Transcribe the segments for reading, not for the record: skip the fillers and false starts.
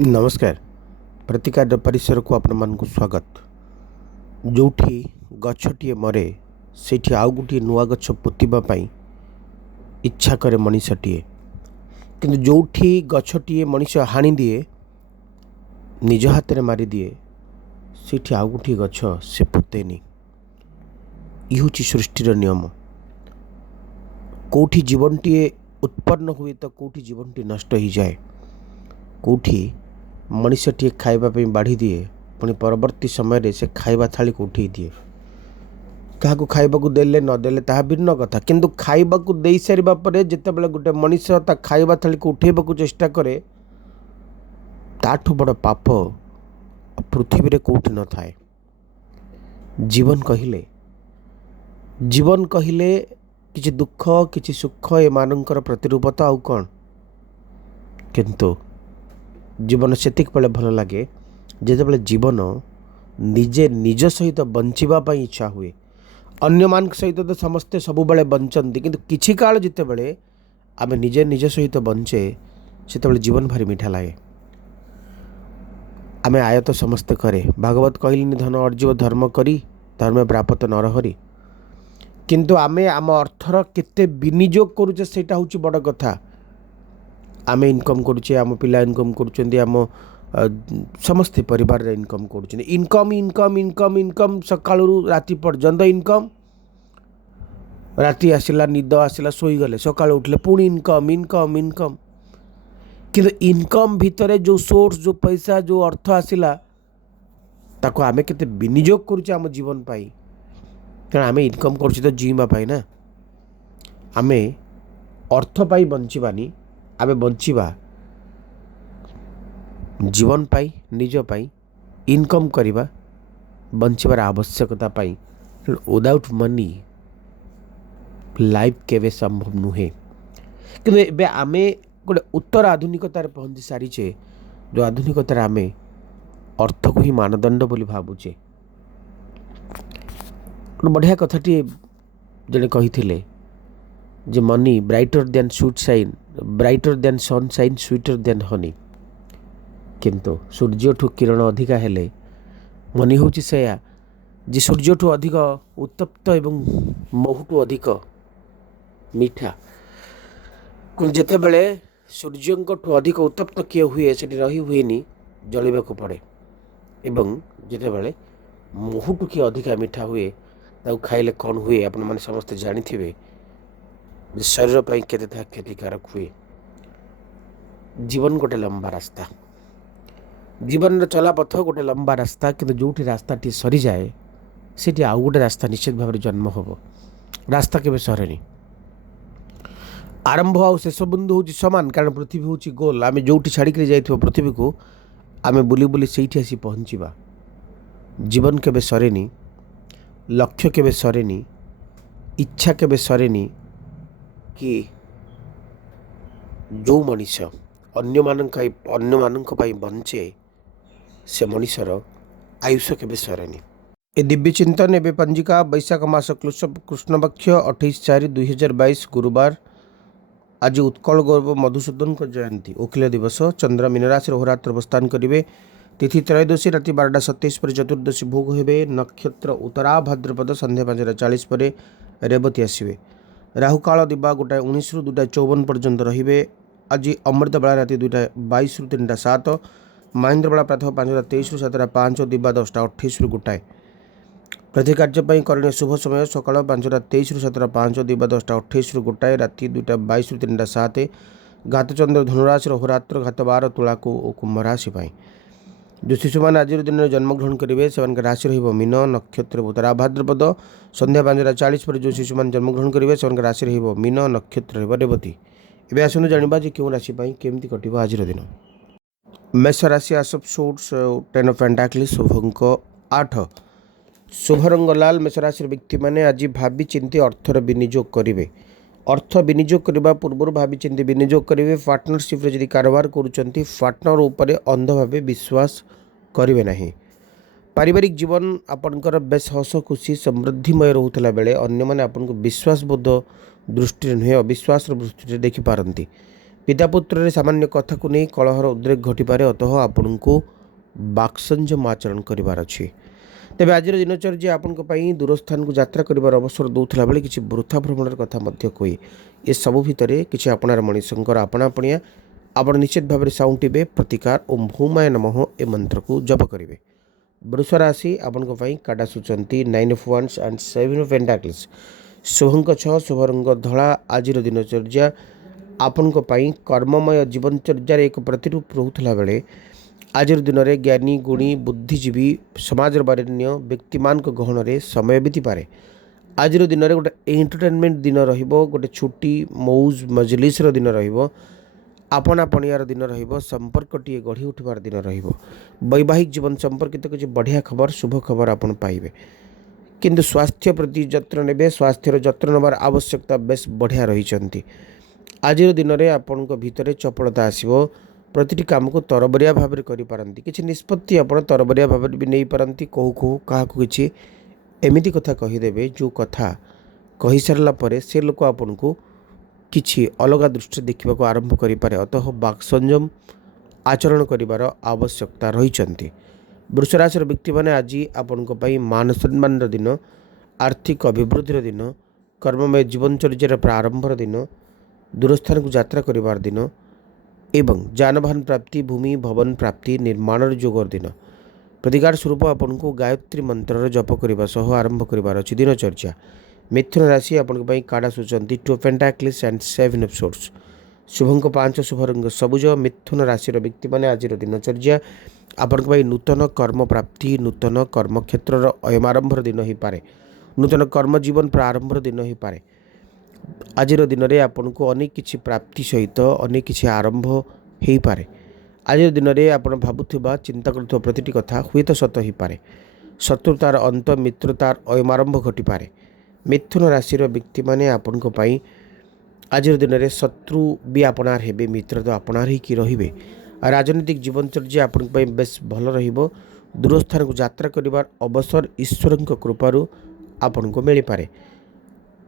नमस्कार। प्रतिकार परिसर को आपण मानक स्वागत। जोठी गछटिए मरे सेठी आउ गोटे नुआ गछ पोतिबा पई इच्छा करे मनीषटिए, किंतु जोठी गछटिए मनीष हाणी दिए निज हाथ में मारी दिए सेठी आउ गोटे गछ से पोतेनी। इहुची सृष्टिर नियम। कोठी जीवनटीए उत्पन्न हुए तो कोठी जीवनटी नष्ट हो जाए। कोठी मनीषटीए खाइबा बाढ़ी दिए पुणी परवर्ती समय से खाइबा थाली को उठे दिए। क्या खाइबा देले नदेले ताहा भिन्न कथा, किंतु खाइबा दे सारिबा परे जेतेबेले गोटे मनीष ता खाइबा थाली को उठेबा चेष्टा करे ताठू बड़ पाप पृथ्वी रे कोठी न थाए। जीवन कहिले किछि दुख किछि सुख ए मानकर प्रतिरूपता आउ कौन। किंतु जीवन सेतिक बेले भल लगे जिते जीवन निजे निज सहित बंचिबा इच्छा हुए। अन्य मान सहित तो समस्ते सब बेले बंचती, किंतु किछि काल जिते बेले आमे निजे निज सहित बंचे से जीवन भारी मीठा लगे। आमे आयत समस्ते करे। भागवत कहलिनी धन अर्जीव धर्म करी धर्म प्राप्त नर हरि। किंतु आमे आम अर्थर केते विनियोग करूचे सेटा होची बड़ कथा। आमे इनकम करुचे, आम पिला इनकम करुचंदी, आम समस्ते परिवार रे इनकम करुचंदी। इनकम इनकम इनकम इनकम सकाळु राति पर्यंत इनकम। राति आसिला निद आसिला सोई गले, सकाळ उठले पुणी इनकम इनकम इनकम। किंतु इनकम भितरे जो सोर्स जो पैसा जो अर्थ आसिला ताको आमे केते विनियोग करुचे आम जीवन पाई। कारण आमे इनकम करुचे तो जीवा पाई ना। आमे अर्थ पाई बंचिबानी, आमे बंचिबा जीवन पाई निज पाई इनकम करिबा बंचिबार आवश्यकता पाई। विदाउट मनी लाइफ केवे संभव नुहे। किंतु एबे आमे गोटे उत्तर आधुनिकतार पहुंची सारीचे, जो आधुनिकतार आमे अर्थ को ही मानदंड बोली भावुचे। गोटे बढ़िया कथाटी जड़े कही जे money brighter than sunshine, brighter than sunshine, sweeter than honey. किंतु सूर्यठू किरण अधिका हेले मनी होची सेया जे सूर्यठू अधिक उत्तप्त एवं महूठू अधिक मीठा। जिते बड़े सूर्यठू अधिक उत्तप्त किए हुए से रही हुए जलिबा को पड़े, एवं जिते बड़े महूठू किए अधिका मीठा हुए ताऊ खाइले कौन हुए आपण माने समस्त जानी थिबे। शरीर पर केते क्षतिकारक हुए। जीवन गोटे लंबा रास्ता, जीवन चला पथ गोटे लंबा रास्ता, किंतु जोठी रास्ता टी सरी जाए सेठी आउ गोटे रास्ता निश्चित भाव जन्म हम। रास्ता केबे सरेनी। आरंभ आउ शेष बिंदु होची समान, कारण पृथ्वी होची गोल। आमे जोठी छाड़ी जाइथो पृथ्वी को आमे बुली बुली सेठी आसी पहुंचीबा। जीवन केबे सरेनी, लक्ष्य केबे सरेनी, इच्छा केबे सरेनी कि जो मनीष अन्य मानक बंचे से मनीषर आयुष केबे सरेनी। ए दिव्य चिंतन एवं पंजिका बैशाख मास कृष्णपक्ष 28/4/2022 गुरुवार। आज उत्कल गौरव मधुसूदन को जयंती, वकिल दिवस। चंद्र मीन राशि होरात्र अवस्थान करेंगे। तिथि त्रयोदशी राति 12:27 पर चतुर्दशी भोग हेबे। नक्षत्र उत्तरा भाद्रपद संध्या 5:40 पर रेवती आसवे। राहुकाल दिबा 1:19 ରୁ 2:54 पर्यंत रहिबे। आज अमृत बेला राति 2:22 ରୁ 3:07। महेंद्र बेला प्रातः 5:23 ରୁ 7:05। दिबा 10:28 ରୁ 1। प्रति कार्य करणीय शुभ समय सकाल 5:23 ରୁ 7:05। दिबा 10:28 ରୁ 1। राति 2:22 ରୁ 3:07। घातचंद्र धनुराशि होरात्र घात 12 तुला को कुंभ राशि। जो शिशु मैंने आज दिन में जन्मग्रहण करेंगे से राशि मीन। नक्षत्र उत्तरा भाद्रपद संध्या 5:40 पर जो शिशु मैंने जन्मग्रहण करेंगे से राशि मीन। नक्षत्र रेवती। एवं आसतु जाना जे क्यों राशि केमती कट आज दिन। मेष राशि आस ऑफ सोर्ट्स 10 ऑफ पेंटाकल्स शुभ अंक 8। शुभ रंग लाल। मेष राशि व्यक्ति मैंने आज भावी चिंती अर्थर विनियोग करेंगे। अर्थ विनियोग करने पूर्व भावी चिंती विनियोग करेंगे। पार्टनरशिप रे यदि कारोबार करुँच पार्टनर उपर अंध भाव विश्वास करेंगे नहीं। पारिवारिक जीवन आपणकर बेस हस खुशी समृद्धिमय रोला बेले अन्य मैंने आपको विश्वास बोध दृष्टि नुहे अविश्वास दृष्टि देखिपारती। पिता पुत्र सामान्य कथा को नहीं कलहर उद्रेक घटीपे अतः आपण को बाक्संजम आचरण करार अच्छी। तेज आज दिनचर्या आपण दूरस्थान को यात्रा कर अवसर दूसरा बेले किसी वृथा भ्रमण कथा कही ये सबू भितर किसी आपणार मनीषर आपणापणिया आपण निश्चित भाव में साउंटिबे प्रतिकार ओम भूमाय नमः ए मंत्र को जप करेंगे। वृष राशि आपण काटा सूचंती 9 of wands and 7 of pentacles शुभंक 6 शुभ रंग धला। आज दिनचर्या आपण कर्ममय जीवनचर्या एक प्रतिरूप रोला बेले आज दिन में ज्ञानी गुणी बुद्धिजीवी समाज बरेण्य व्यक्तिमान गहन में समय बीती पारे। आज दिन में गोटे एंटरटेनमेंट दिन रोटे छुट्टी मौज मजलिस दिन आपणापणियार दिन संपर्कटे गढ़ी उठार दिन वैवाहिक जीवन संपर्कित किसी बढ़िया खबर शुभ खबर आपन पाइबे। किंतु स्वास्थ्य प्रति जत्न ने स्वास्थ्यर जत्न नबार आवश्यकता बेस बढ़िया रही। आज दिन में आपण भितर चपलता आसो प्रतिटी काम को तरबरिया भाव में करिपारंती किछि निष्पत्ति आपण तरबरिया भाव में भी नहीं पारंती कहू कहू क्या किछि एमिति कथा कहीदेवे जो कथा कही सारा पर से लोक आपन को किछि अलग दृष्टि देखा आरंभ करें अतः बाक संयम आचरण करिवार आवश्यकता रही। वृष राशि व्यक्ति मैंने आज आपण मान सम्मान दिन आर्थिक अभिवृद्धि दिन कर्ममय जीवनचर्या प्रारंभर दिन दूरस्थान को यात्रा करिवार दिन एवं जानवाहन प्राप्ति भूमि भवन प्राप्ति निर्माण जोगर दिन प्रतिकार स्वरूप आपन को गायत्री मंत्र जप करने सह आरंभ करार अच्छी दिनचर्या। मिथुन राशि आपण काड़ा सूचंती 2 of pentacles and 7 of swords शुभंक 5 शुभ रंग सबुज। मिथुन राशि व्यक्ति मैंने आज दिनचर्या आपण नूतन कर्म प्राप्ति नूतन कर्म क्षेत्र अयमारंभर दिन हो पारे नूतन कर्म जीवन प्रारंभर दिन हो पारे। आज दिन में आपन को अनेक किछि प्राप्ति सहित अनेक किछि आरंभ हो पारे। आज दिन में आप भावुवा चिंता कर प्रतिटी कथा हुए तो सत हो पारे। शत्रुतार अंत मित्रतार अयमारंभ घटी पारे। मिथुन राशि व्यक्ति मैंने आपण आज दिन में शत्रु भी आपणार हेबे मित्र तो आपणार ही रे। राजनीतिक जीवनचर्या आपण बेस भल रहिबो। दूरस्थान को यात्रा करिवार अवसर ईश्वर कृपारु आपण को मिल पारे।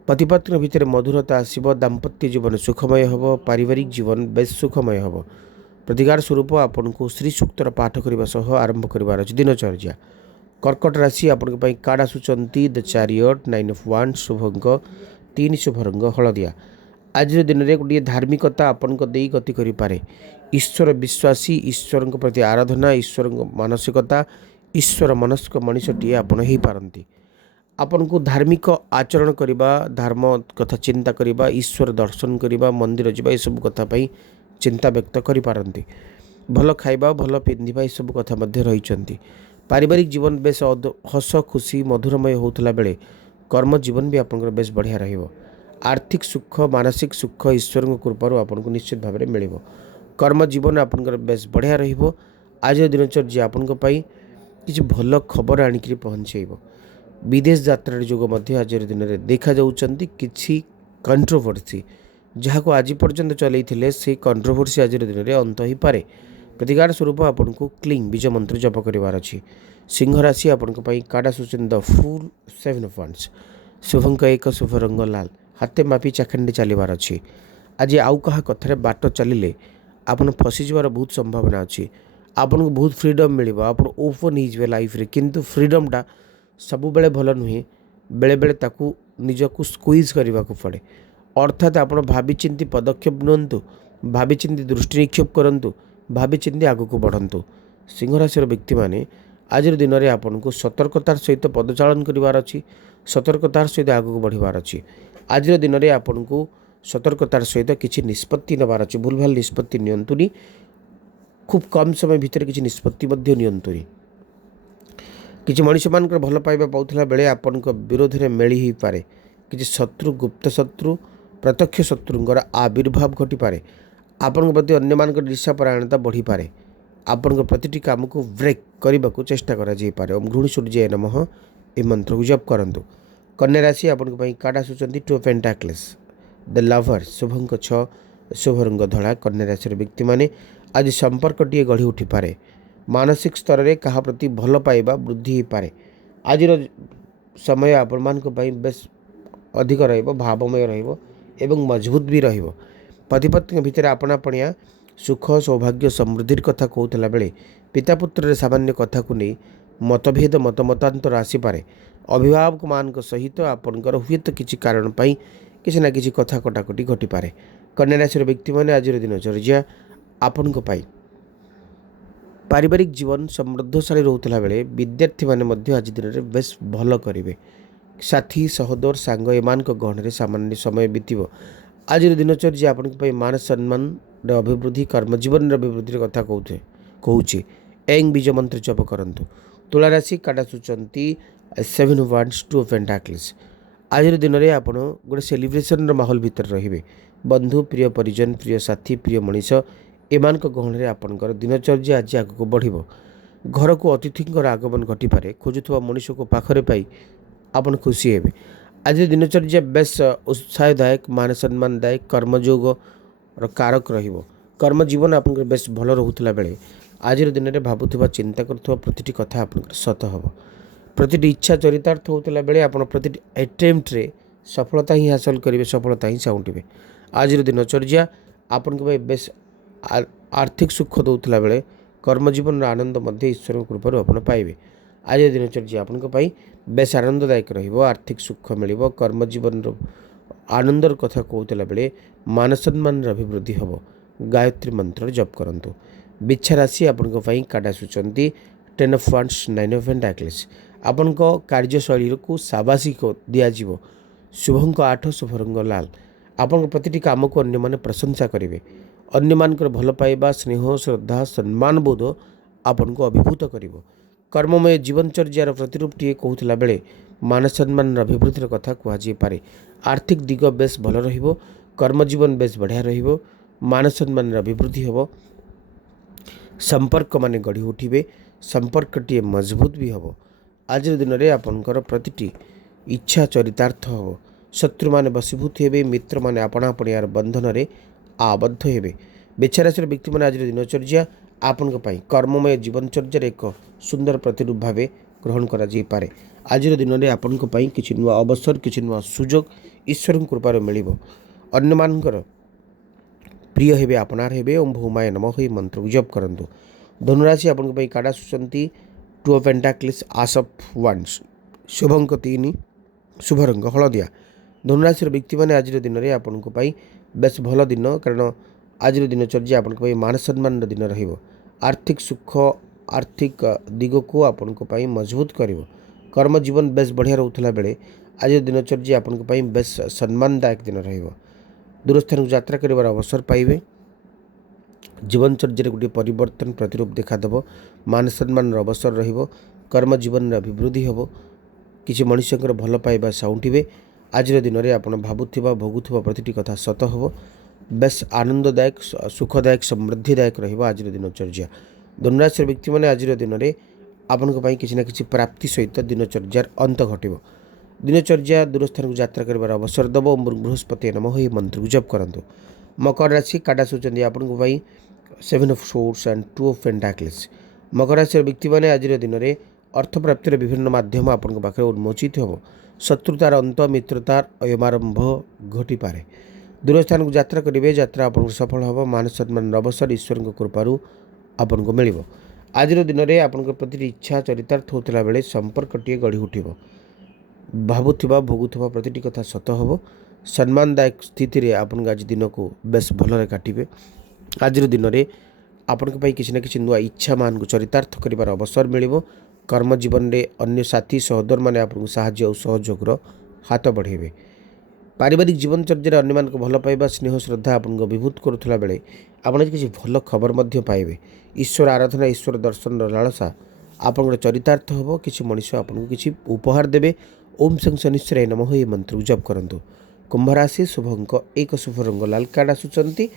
पति पत्नी भितर मधुरता आसब दाम्पत्य जीवन सुखमय हम पारिवारिक जीवन बेस सुखमय हम। प्रतिकार स्वरूप आपण को श्री सूक्तर पाठ करने सह आरंभ करार अच्छी दिनचर्या। कर्कट राशि आपण काड़ा सूचंती द चैरियट 9 ऑफ वांड्स शुभंक 3 शुभ रंग हलदिया। आज दिन में गोटे धार्मिकता आपण को दे गति करें ईश्वर विश्वासी ईश्वर प्रति आराधना ईश्वर मानसिकता ईश्वर मनस्क मनीषटीए आपण हो पारती। आपन को धार्मिक आचरण करवा धर्म कथा चिंता करवा ईश्वर दर्शन करवा मंदिर जावा ये सब कथा चिंता व्यक्त करें भल खाइबा भल पिंधा सब कथा रही। पारिवारिक जीवन बेस हस खुशी मधुरमय होता बेले कर्म जीवन भी आपंकर बेस बढ़िया रहिबो। आर्थिक सुख मानसिक सुख ईश्वर कृपार आपन को निश्चित भाव में मिल कर्म जीवन आपंकर बेस बढ़िया रहिबो। आज दिनचर्या आपन किसी भल खबर आणिक पहुँचेब। विदेश यात्रा जोग आज दिन में देखा जाउछंती किछि कंट्रोवर्सी जहाँ को आज पर्यंत चलते से कंट्रोवर्सी आज दिन में अंत हो पारे। प्रतिकार स्वरूप आपन को क्लीन बीज मंत्र जप करार अच्छी। सिंह राशि आपण काड़ा सूचन द फूल 7 ऑफ वांड्स शुभंक 1 शुभ रंग लाल हाथे मापी चाखंडे चलबार अच्छी। आज आउ कहा कथार बाट चलिले आपन फसीजार बहुत संभावना अच्छी। आपन को बहुत फ्रीडम मिल आप ओपन हो लाइफ रे किंतु फ्रीडमटा सबु बेले भल नुहे बेले बेले ताकू निजको स्क्वीज करने को पड़े। अर्थात आप भाविचिंती पदक्षेप नियंतु भाविचिंती दृष्टि निक्षेप करंतु भाविचिंती आग को बढ़ंतु। सिंह राशि व्यक्ति माने आज दिन में आपन को सतर्कतार सहित पदचालन करार अच्छी सतर्कतार सहित आग को बढ़वार अच्छी। आज दिन में आपन को सतर्कतार सहित किसी निष्पत्ति नबार अच्छी भूल भाल निष्पत्ति नियंतुनी खूब कम समय भितर किसी निष्पत्ति नियंतुनी। किसी मनीष मान भल पाइबा पाउथला बेले आपन को विरोध में मेली ही पारे। किसी शत्रु गुप्त शत्रु प्रत्यक्ष शत्रुंकर आविर्भाव घटी पारे। आपन प्रति अन्य मान ईर्ष्यापरायणता बढ़ी पारे। आपन को प्रतिटी काम को ब्रेक करने को चेष्टा करा जाई पारे। ओम घृण सूर्य नमः ए मंत्र को जप करंतु। कन्या राशि आपन को काड़ा सूचंती 2 ऑफ पेंटाकल्स द लवर शुभंक 6 शुभ रंग धड़ा। कन्या राशि व्यक्ति माने आज संपर्कटीए गढ़ी उठी पारे। मानसिक स्तर में क्या प्रति भल पाइबा वृद्धि हो पारे। आज समय आपण बेस अधिक भावमय एवं मजबूत भी पति पत्नी भितर आपणापणिया सुख सौभाग्य समृद्धि कथा कहूला बेले पिता पुत्र सामान्य कथा को नहीं मतभेद मतमतांतर आसीपे। अभिभावक मान सहित आपणकर हुए तो किसी कारण किसी ना किसी कथा कटाकटी घटीपे। कन्या राशि व्यक्ति मैंने आज दिनचर्या आपण पारिवारिक जीवन समृद्धशाली रोला बेले विद्यार्थी मैंने आज दिन में बेस भल करेंगे। साथी सहोदर सांग एम गहन सामान्य समय बीतव। आज दिनचर्या आपण मान सम्मान अभिवृद्धि कर्मजीवन अभिवृद्धि कथा कहूँ। एंग बीज मंत्र जप करंतु। तुला राशि काटा सूचंती 7 wands 2 of pentacles। आज दिन में आप गोटे सेलिब्रेशन माहौल भितर रे बंधु प्रिय परिजन प्रिय साथी प्रिय मनीष एमान गहन आपणकर दिनचर्या आज आगक बढ़। घर को अतिथि आगमन घटीपे। खोजुवा मनीष को पाखरे पाई आपन खुशी हे। आज दिनचर्या बेस उत्साहदायक मान सम्मानदायक कर्मयोग कारक कर्मजीवन आप बेस भल रोला बेले आज दिन में भावुवा चिंता करुवा प्रति कथा आप सत हम। प्रति इच्छा चरितार्थ होता बेले आप प्रति एटेम्प्टे सफलता ही हासिल करेंगे सफलता ही चाहूटे। आज दिनचर्या आपण बेस आर्थिक सुख दौला बेले कर्मजीवन आनंद ईश्वर कृपार आप पाइबे। आज दिनचर्या आपण बेस आनंददायक आर्थिक सुख मिल कर्मजीवन आनंदर कथा कहूला बेले मान सम्मान अभिवृद्धि हम। गायत्री मंत्र जप करंतु। बिच्छा राशि आपण काटा सूचंती 10 of wands 9 of pentacles। आपण कार्यशैली को साबासिक दिज्व। शुभंक 8 शुभरंग लाल। आपण प्रति काम को अन्य माने प्रशंसा करेंगे। अन्य मानकर भल पाइबा स्नेह श्रद्धा सम्मान बोध आपण को अभिभूत करिवो। कर्ममय जीवनचर्यार प्रतिरूप टी कहूला बेले मान सम्मान अभिवृद्धि कथा कहुए। आर्थिक दिग बेस भल रहिबो। कर्मजीवन बेस बढ़िया रहिबो। मान सम्मान अभिवृद्धि हम। संपर्क माने गढ़ी उठिबे। संपर्क टी मजबूत भी हम। आज दिन में आपणकर प्रति इच्छा चरितार्थ हम। शत्रु माने बसीभूत हेबे। मित्र माने आपणापणियार बंधन रे आबद्ध हेबे। बेचाराशि व्यक्ति मैंने आज दिनचर्या आपण कर्ममय जीवनचर्या एक सुंदर प्रतिरूप भाव ग्रहण कर। आज दिन में आपण किसी नुआ अवसर किसी नुआ सुजोग ईश्वर कृपार मिल। अन्य मानकर प्रिय हेबे आपणार हेबे। ओम भौमाय नमः ही मंत्र जप करंतु। धनुराशि आपण काटा सूचंती 2 of pentacles ace of wands। शुभंक 3 शुभरंग हलदिया। धनुराशि व्यक्ति मैंने आज दिन में आपण बेस भल दिन कारण आज दिनचर्या आपण मान सम्मान दिन रहिबो। आर्थिक सुख आर्थिक दिग को आपण मजबूत कर। कर्मजीवन बेस बढ़िया रोला बेले आज दिनचर्या आपण बेस सम्मानदायक दिन रहिबो। दूरस्थान को यात्रा कर अवसर पाइबे। जीवनचर्या गोटे परिवर्तन प्रतिरूप देखादेव। मान सम्मान अवसर रहिबो। कर्मजीवन अभिवृद्धि हम। किसी मनुष्य भल पाइबा साउंटिबे। आज दिन में आप भावुवा भोगुवा प्रति कथा सत हम। बेस आनंददायक सुखदायक समृद्धिदायक आज दिनचर्या। धनुराशि व्यक्ति मैंने आज दिन में आपण किसी ना किसी प्राप्ति सहित दिनचर्यार अंत घटव। दिनचर्या दूरस्थान को यात्रा कर अवसर दब। बृहस्पति नमः ही मंत्र जप करंतु। मकर राशि काटा सूचना आपण 7 of swords and 2 of pentacles। मकर राशि व्यक्ति मैंने आज दिन में अर्थप्राप्तिर विभिन्न माध्यम आपण पाखे उन्मोचित हम। शत्रुतार अंत मित्रतार अयमारंभ घटीपे। दूरस्थान को यात्रा करेंगे। यात्रा आप सफल हम। मान सम्मान अवसर ईश्वर कृपारू आपन को मिल। आज दिन में आप प्रति इच्छा चरितार्थ होता बेले संपर्क टी गढ़ी उठिब। भावुवा भोगुवा प्रति कथा सत हम। सम्मानदायक स्थिति आपन आज दिन को बेस भल काटे। आज दिन में आपण किसी न किसी नुआ इच्छा मान को चरितार्थ कर अवसर मिल। कर्मजीवन में अन्य साथी सहोदर मैंने आपको साहाय्य और सहयोगर हाथ बढ़ेबे। पारिवारिक जीवनचर्या अन्य मान भल पाइबा स्नेह श्रद्धा आपको अभिभूत करुला बेले आपड़ किसी भल खबर पाइबे। ईश्वर आराधना ईश्वर दर्शन लालसा आपन चरितार्थ हम। किसी मनीष आपको किसी उपहार देवे। ओम सं शनिश्चराय नमः ये मंत्र जप करंतु। कुंभ राशि शुभंक 1 शुभरंग लाल काटा सूचंती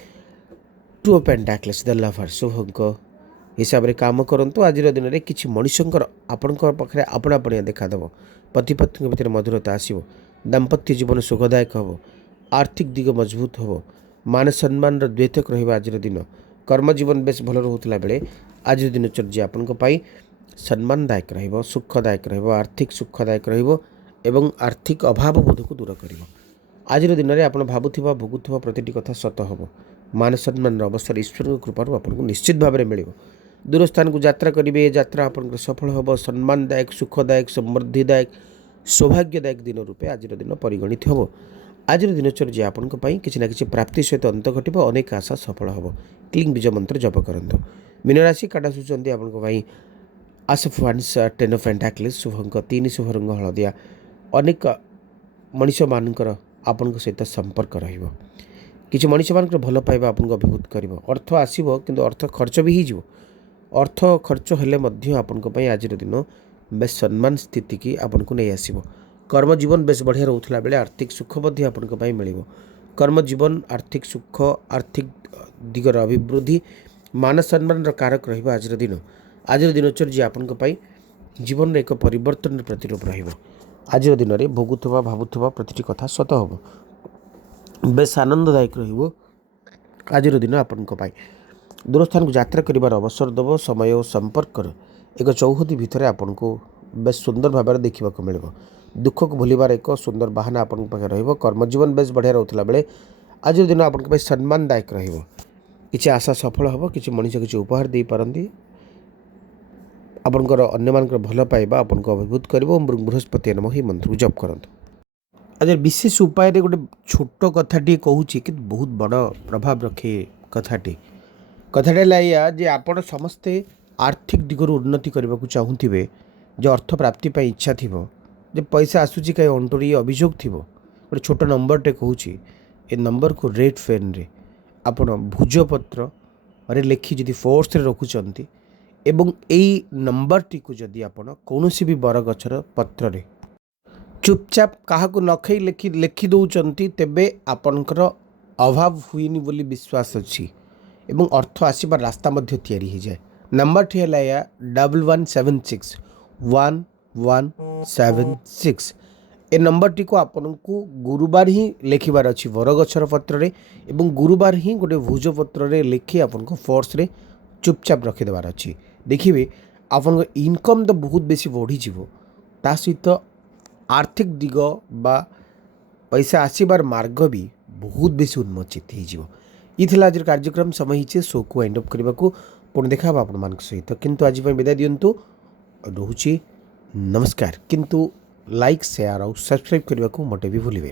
2 of pentacles द लवर। शुभंक हिसाब से काम करंतु। आज दिन में किसी मनुष्यंकर आपण पाखे आपणापणिया देखादेव। पति पत्नी भितर मधुरता आसव। दाम्पत्य जीवन सुखदायक हम। आर्थिक दिग मजबूत हम। मान सम्मान द्वैतक आज दिन। कर्मजीवन बेस भल रोला बेले आज दिनचर्या आपण सम्मानदायक सुखदायक आर्थिक सुखदायक एवं आर्थिक अभाव बोध को दूर कर। आज दिन में आप भावुवा भोगुवा प्रति कथा सत हम मान सम्मान अवसर ईश्वर कृपार आपको निश्चित भाव में मिल दूर स्थान को यात्रा करेंगे यात्रा आप सफल हम सम्मानदायक सुखदायक समृद्धिदायक सौभाग्यदायक दिन रूपे आज दिन परिगणित हम आज दिनचर्या आपण किसी ना कि प्राप्ति सहित अंत घट अनेक आशा सफल हम क्लीन बीज मंत्र जप करूँ मीन राशि काटा सूचना आपण आसफ वान्स 10 ऑफ पेंटाक्लिस शुभ अंक 3 शुभ रंग हलदिया अनेक मनीष मानकर आपण सहित संपर्क रहिबो किछि मनीष मानकर भल पाइबा आपन अभिभूत करिवो अर्थ आसीबो किंतु अर्थ खर्च भी हिजो अर्थ खर्च हेले मध्य आपन पई आज दिन बेस सम्मान स्थिति की आपन को नहीं आसीबो कर्म जीवन बेस बढ़िया रहउथला बेले आर्थिक सुख मध्य आपन पई मिलिबो कर्म जीवन आर्थिक सुख आर्थिक दिगर अभिवृद्धि मान सम्मान कारक रहिबो आज दिनचर्या आपन पई जीवन रे एक परिवर्तन प्रतिरूप रहिबो आज दिन में भोगुवा भावुवा प्रति कथा सत हम बेस आनंददायक रहिबो आज दिन आपण दूरस्थान को यात्रा कर अवसर दब समय और संपर्क एक चौहदी भितर आपन को बेस सुंदर भाव में देखा मिल दुख को भूलिबार एक सुंदर बाहाना आपन पाखे कर्मजीवन बेस बढ़िया रहउथला बेले आज दिन आपन सम्मानदायक रहिबो किछि आशा सफल हम किछि मनीष किछि उपहार दे पारंती आपनकर अन्य मानकर भल पाइबा आपन को अभिभूत करिवो बृहस्पति नमः ही मंत्र को जप करंतु आज विशेष उपाय रे गोटे छोट कथाटी कहूची कि बहुत बड़ प्रभाव रखे कथाटी या जे आपण समस्ते आर्थिक दिगरु उन्नति करने को चाहूथिबे जो अर्थ प्राप्ति पाई इच्छा थिबो जे पैसा आसुची कहीं अंटरी अभियोग थिबो गोटे छोट नंबरटे कहूची ए नंबर को रेड पेन रे आपण भुजपत्र रे लेखि जदि फोर्स रे रखुचंती एवं यही नंबर टी को जदि आपण कौनसी भी बरगछर पत्र रे चुपचाप क्या नखई लेखि दौरान तेबे आपणकर अभाव हुईनी बोली विश्वास अच्छी एवं अर्थ आसबार रास्ता मध्य तैयारी हो जाए नंबर टी है या 1176 1176 ए नंबर टी को आपन को गुरुवार ही लिखबार अच्छी बरगछर पत्र रे एवं गुरुवार ही गोटे भुजपत्र रे लिखि आपन को फोर्स रे चुपचाप रखिदेवार अच्छी देखिए आपन इनकम तो बहुत बेसी बढ़ी ता सहित आर्थिक दिग बा पैसा आसबार मार्ग भी बहुत बेसी उन्मोचित हो आज कार्यक्रम समय ही शो को एंड अप करने को पुणी देखा आपण मान सहित किंतु आज विदाय दिंतु रोची नमस्कार किंतु लाइक शेयर और सब्सक्राइब करने को मोटे भी भूलें।